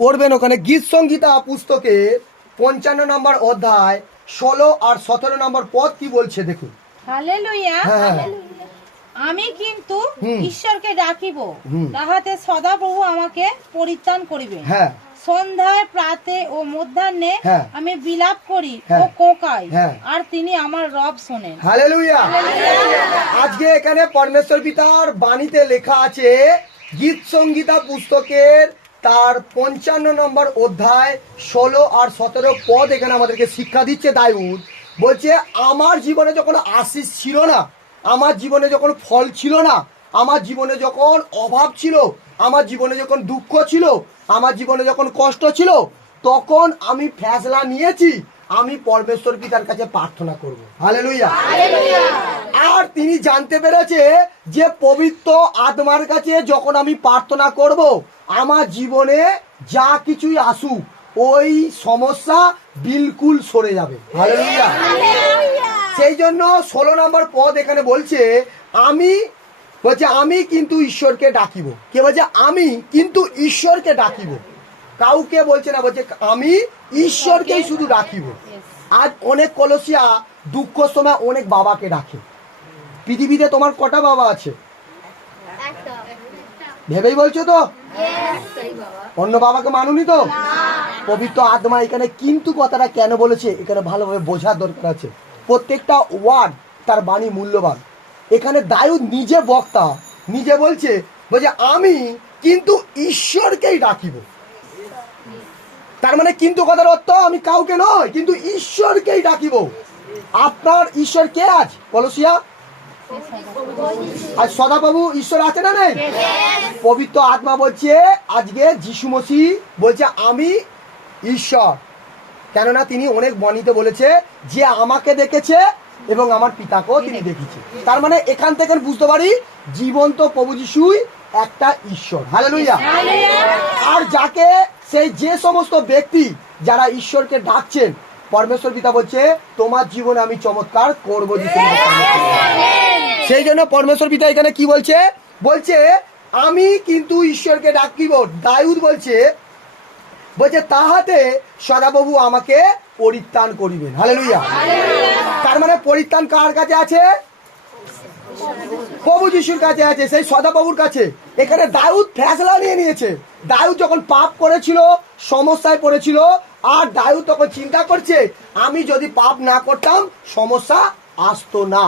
পড়বেন ওখানে গীত সংগীতা পুস্তকে ৫৫ নম্বর অধ্যায় ১৬ আর ১৭ নম্বর পদ কি বলছে দেখুন। হালেলুয়া। হ্যাঁ আমি কিন্তু ঈশ্বরকে ডাকিব, তাহাতে সদাপ্রভু আমাকে পরিত্রাণ করিবে। হ্যাঁ সন্ধ্যায় প্রাতে ও মধ্যাহ্নে হ্যাঁ। আমি বিলাপ করি ও হ্যাঁ। কোঁকাই, হ্যাঁ। আর তিনি আমার রব শোনেন। হালেলুয়া। আজকে এখানে পরমেশ্বর পিতার বাণীতে লেখা আছে গীত সংগীতা পুস্তকের তার ৫৫ নম্বর অধ্যায় ১৬ আর ১৭ পদ এখানে আমাদেরকে শিক্ষা দিচ্ছে। দাউদ বলছে আমার জীবনে যখন আশিস ছিল না, আমার জীবনে যখন ফল ছিল না, আমার জীবনে যখন অভাব ছিল, আমার জীবনে যখন দুঃখ ছিল, আমার জীবনে যখন কষ্ট ছিল, তখন আমি ফেসলা নিয়েছি আমি পরমেশ্বর পিতার কাছে প্রার্থনা করব। হালেলুয়া। আর তিনি জানতে পেরেছে যে পবিত্র আত্মার কাছে যখন আমি প্রার্থনা করব, আমার জীবনে যা কিছুই আসুক ওই সমস্যা বিলকুল সরে যাবে। হালেলুয়া। সেই জন্য ১৬ নম্বর পদ এখানে বলছে আমি কিন্তু ঈশ্বরকে ডাকিব। কে বলছে? আমি কিন্তু ঈশ্বরকে ডাকিব, কাউকে বলছে না, বলছে আমি ঈশ্বরকেই শুধু ডাকিব। আজ অনেক কলসিয়া দুঃখ সময় অনেক বাবাকে ডাকে। পৃথিবীতে তোমার কটা বাবা আছে ভেবেই বলছো তো? অন্য বাবাকে মানুনি তো? পবিত্র আত্মা এখানে কিন্তু কথাটা কেন বলেছে এখানে ভালোভাবে বোঝার দরকার আছে। প্রত্যেকটা ওয়ার্ড তার বাণী মূল্যবান। এখানে দাউদ নিজে বক্তা, নিজে বলছে আমি কিন্তু ঈশ্বরকেই ডাকিব। তার মানে কিন্তু কথার অর্থ আমি কাউকে নয়, কিন্তু ঈশ্বরকেই ডাকিব। আপনার ঈশ্বর কে আজ কলসিয়া? আর সদাপ্রভু ঈশ্বর আছে না নেই? পবিত্র আত্মা বলছে আজকে যিশু মসিহ বলছে আমি ঈশ্বর, কেননা তিনি অনেক বাণীতে বলেছে যে আমাকে দেখেছে এবং আমার পিতাকেও তিনি দেখেছে। তার মানে এখান থেকে বুঝতে পারি জীবন্ত প্রভু যিশুই একটা ঈশ্বর। হালেলুয়া। আর যাকে যে সমস্ত ব্যক্তি যারা ঈশ্বরকে ডাকছেন, পরমেশ্বর পিতা বলছে তোমার জীবনে আমি চমৎকার করবো। সেই জন্য পরমেশ্বর পিতা এখানে কি বলছে? বলছে আমি কিন্তু ঈশ্বরকে ডাকিব। দাউদ বলছে তাহাতে সদাপ্রভু আমাকে পরিত্রাণ করিবেন। হালেলুয়া। তার মানে পরিত্রাণ কার কাছে আছে? প্রভু যিশুর কাছে আছে, সেই সদাপ্রভুর কাছে। এখানে দাউদ ফেসলা নিয়ে নিয়েছে। দাউদ যখন পাপ করেছিল, সমস্যায় পড়েছিল, আর দাউদ তখন চিন্তা করছে আমি যদি পাপ না করতাম সমস্যা আসতো না।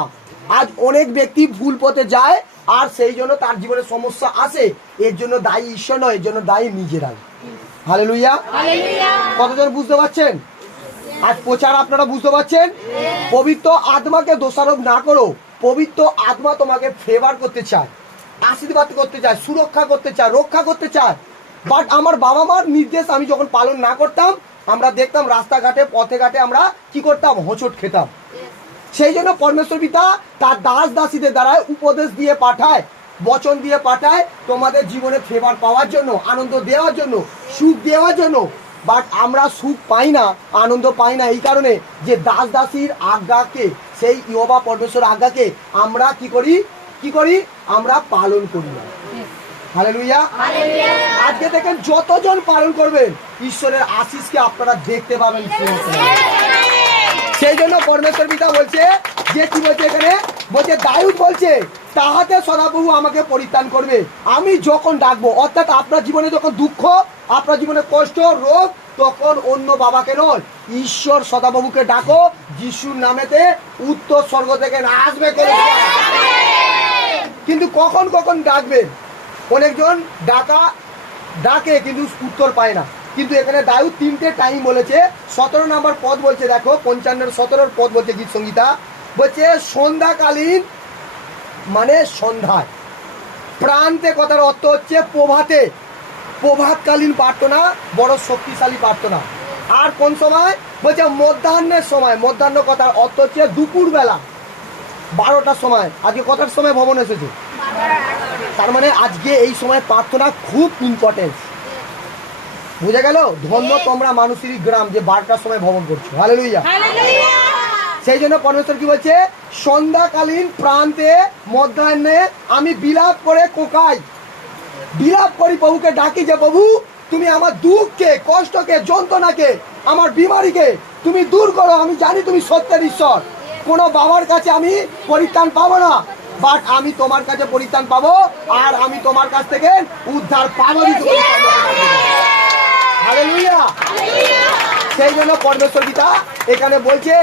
আজ অনেক ব্যক্তি ভুল পথে যায় আর সেই জন্য তার জীবনে সমস্যা আসে। এর জন্য দায়ী ঈশ্বর নয়, এর জন্য দায়ী নিজেরাই। হালেলুয়া। কতজন বুঝতে পারছেন? আজ প্রচার আপনারা বুঝতে পারছেন? পবিত্র আত্মাকে দোষারোপ না করো। পবিত্র আত্মা তোমাকে ফেভার করতে চায়, আশীর্বাদ করতে চায়, সুরক্ষা করতে চায়, রক্ষা করতে চায়। বাট আমার বাবা মার নির্দেশ আমি যখন পালন না করতাম, আমরা দেখতাম রাস্তাঘাটে পথে ঘাটে আমরা কি করতাম? হোঁচট খেতাম। সেই জন্য পরমেশ্বর পিতা তার দাস দাসীদের দ্বারা উপদেশ দিয়ে পাঠায়, বচন দিয়ে পাঠায় তোমাদের জীবনে ফেভার পাওয়ার জন্য, আনন্দ দেওয়ার জন্য, সুখ দেওয়ার জন্য। বাট আমরা সুখ পাই না, আনন্দ পাই না এই কারণে যে দাস দাসীর আজ্ঞাকে, সেই ইহোবা পরমেশ্বর আজ্ঞাকে আমরা কি করি? আমরা পালন করি না। হালেলুয়া। আজকে দেখেন যতজন পালন করবেন ঈশ্বরের আশিসকে আপনারা দেখতে পাবেন। সেই জন্য পরমেশ্বর পিতা বলছে যে কি বলছে এখানে? বলছে দাউদ বলছে তাহাতে সদাপ্রভু আমাকে পরিত্রাণ করবে আমি যখন ডাকবো। অর্থাৎ আপনার জীবনে যখন দুঃখ, আপনার জীবনে কষ্ট, রোগ, তখন অন্য বাবাকে নয়, ঈশ্বর সদাপ্রভুকে ডাকো। যিশুর নামেতে উত্তর স্বর্গ থেকে আসবে করে। কিন্তু কখন কখন ডাকবেন? অনেকজন ডাকে কিন্তু উত্তর পায় না। কিন্তু এখানে দাউদ 3টে টাইম বলেছে। ১৭ নম্বর পদ বলছে, দেখো ৫৫-১৭ পদ বলছে গীত সংগীতা, বলছে সন্ধ্যাকালীন মানে সন্ধ্যায়, প্রান্তে কথার অর্থ হচ্ছে প্রভাতে, প্রভাতকালীন প্রার্থনা বড় শক্তিশালী প্রার্থনা। আর কোন সময়? বলছে মধ্যাহ্নের সময়। মধ্যাহ্ন কথার অর্থ হচ্ছে দুপুর বেলা 12টার সময়। আজকে কটার সময় ভবন এসেছে? তার মানে আজকে এই সময় প্রার্থনা খুব ইম্পর্টেন্ট। বুঝে গেল? ধন্য তোমরা মানুষেরই গ্রাম যে 12টার সময় ভবন করছো। হালেলুয়া। সেই জন্য পরমেশ্বর কি বলছে? সন্ধ্যাকালীন প্রান্তে মধ্যাহ্নে আমি বিলাপ করে কোকাই, বিলাপ করি, প্রভুকে ডাকি যে প্রভু তুমি আমার দুঃখকে, কষ্টকে, যন্ত্রণাকে, আমার বিমারিকে তুমি দূর করো। আমি জানি তুমি সত্যের ঈশ্বর। কোনো বাবার কাছে আমি পরিত্রাণ পাবো না, বাট আমি তোমার কাছে পরিত্রাণ পাবো, আর আমি তোমার কাছ থেকে উদ্ধার পাবো। হালেলুয়া। সেই জন্য পরমেশ্বর পিতা এখানে বলছে,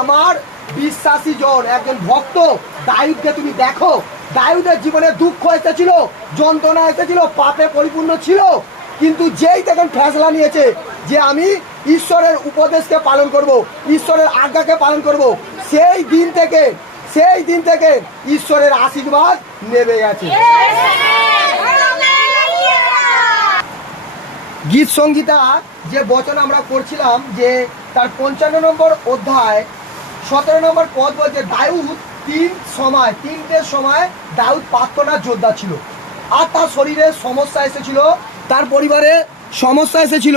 আমার বিশ্বাসী জন, একজন ভক্ত দাউদকে তুমি দেখো। দাউদের জীবনে দুঃখ এসেছিল, যন্ত্রণা এসেছিল, পাপে পরিপূর্ণ ছিল, কিন্তু যেই দেখেন ফেসলা নিয়েছে যে আমি ঈশ্বরের উপদেশকে পালন করব, ঈশ্বরের আজ্ঞাকে পালন করব, সেই দিন থেকে ঈশ্বরের আশীর্বাদ নেমে গেছে। গীত সংগীতা যে বচন আমরা করছিলাম, যে তার 55 নম্বর অধ্যায় 17 নম্বর পদ বলছে, দাউদ তিনটের সময় দাউদ প্রার্থনার যোদ্ধা ছিল, আর তার শরীরে সমস্যা এসেছিল, তার পরিবারে সমস্যা এসেছিল,